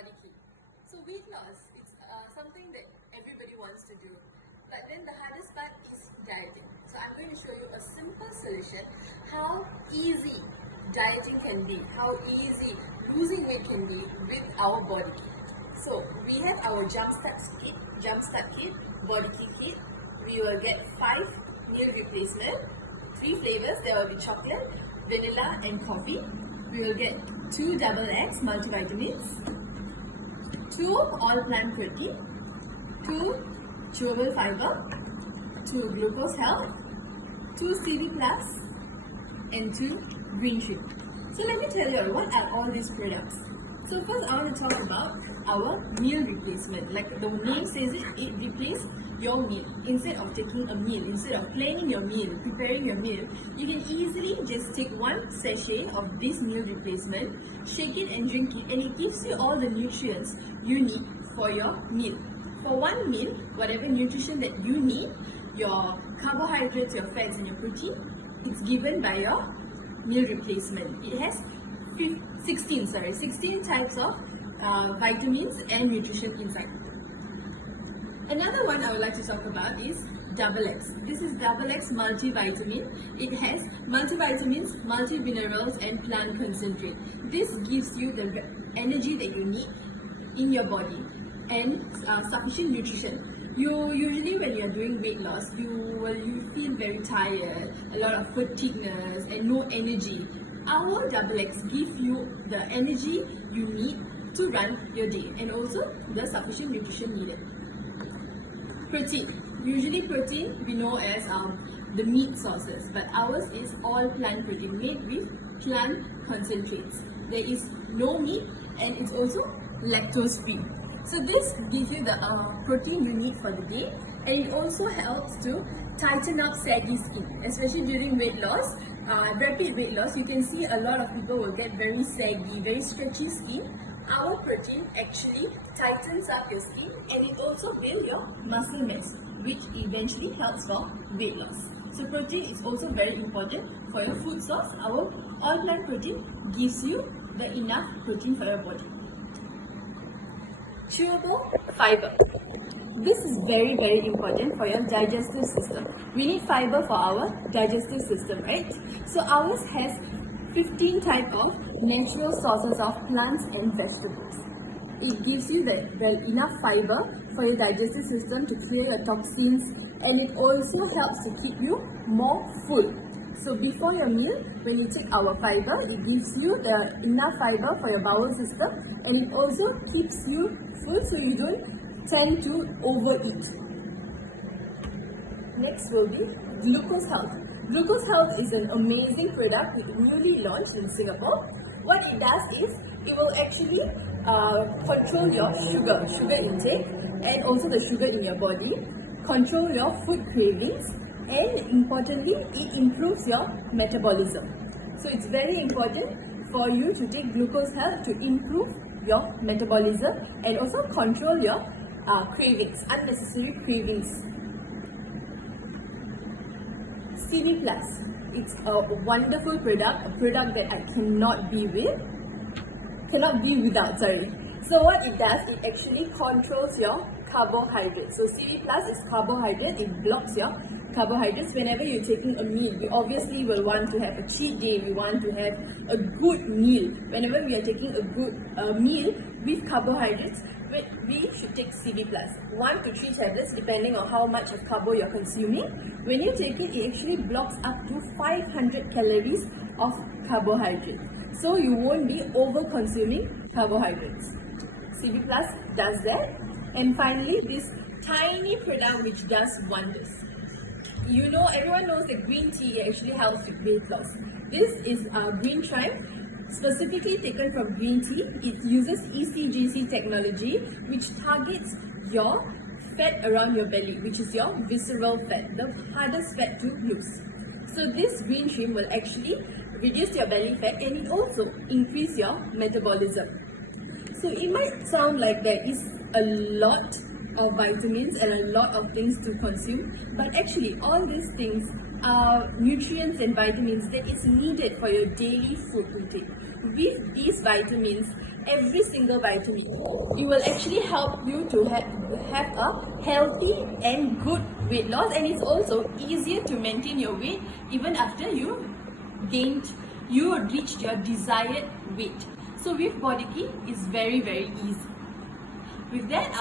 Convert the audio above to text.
BodyKey. So weight loss, it's something that everybody wants to do. But then the hardest part is dieting. So I'm going to show you a simple solution how easy dieting can be, how easy losing weight can be with our BodyKey. So we have our Jumpstart Kit, BodyKey Kit. We will get 5 meal replacement, 3 flavors. There will be chocolate, vanilla and coffee. We will get 2 X multivitamins, 2 all plant protein, 2 chewable fiber, 2 glucose health, 2 CV plus and 2 green tea. So let me tell you what are all these products. So first I want to talk about our meal replacement. Like the name says it replaces your meal. Instead of taking a meal, instead of planning your meal, preparing your meal, you can easily just take 1 sachet of this meal replacement, shake it and drink it, and it gives you all the nutrients you need for your meal. For one meal, whatever nutrition that you need, your carbohydrates, your fats and your protein, it's given by your meal replacement. It has 16 types of vitamins and nutrition inside. Another one I would like to talk about is X. This is X Multivitamin. It has multivitamins, multiminerals and plant concentrate. This gives you the energy that you need in your body and sufficient nutrition. Usually when you are doing weight loss, you feel very tired, a lot of fatigueness and no energy. Our X gives you the energy you need to run your day and also the sufficient nutrition needed. Protein. Usually protein we know as the meat sources, but ours is all plant protein made with plant concentrates. There is no meat and it's also lactose free. So this gives you the protein you need for the day, and it also helps to tighten up saggy skin, especially during weight loss. Rapid weight loss, you can see a lot of people will get very saggy, very stretchy skin. Our protein actually tightens up your skin and it also builds your muscle mass, which eventually helps for weight loss. So protein is also very important for your food source. Our all plant protein gives you the enough protein for your body. Chewable fiber. This is very important for your digestive system. We need fiber for our digestive system, right? So ours has 15 types of natural sources of plants and vegetables. It gives you the enough fiber for your digestive system to clear your toxins, and it also helps to keep you more full. So before your meal, when you take our fiber, it gives you the enough fiber for your bowel system, and it also keeps you full so you don't tend to overeat. Next will be Glucose Health. Glucose Health is an amazing product newly launched in Singapore. What it does is, it will actually control your sugar intake and also the sugar in your body, control your food cravings, and importantly, it improves your metabolism. So it's very important for you to take Glucose Health to improve your metabolism and also control your cravings, unnecessary cravings. CV Plus. It's a wonderful product, a product that I cannot be without. So what it does, it actually controls your carbohydrates. So CV Plus is carbohydrate, it blocks your carbohydrates. Whenever you're taking a meal, we obviously will want to have a cheat day, we want to have a good meal. Whenever we are taking a good meal with carbohydrates, we should take CV Plus. 1 to 3 tablets depending on how much of carbo you're consuming. When you take it, it actually blocks up to 500 calories of carbohydrate. So you won't be over consuming carbohydrates. CV Plus does that. And finally, this tiny product which does wonders. You know, everyone knows that green tea actually helps with weight loss. This is green thyme, specifically taken from green tea. It uses ECGC technology, which targets your fat around your belly, which is your visceral fat, the hardest fat to lose. So this green tea will actually reduce your belly fat and it also increase your metabolism. So it might sound like there is a lot of vitamins and a lot of things to consume, but actually all these things are nutrients and vitamins that is needed for your daily food intake. With these vitamins, every single vitamin, it will actually help you to have a healthy and good weight loss, and it's also easier to maintain your weight even after you reached your desired weight. So with BodyKey, it's very easy. With that,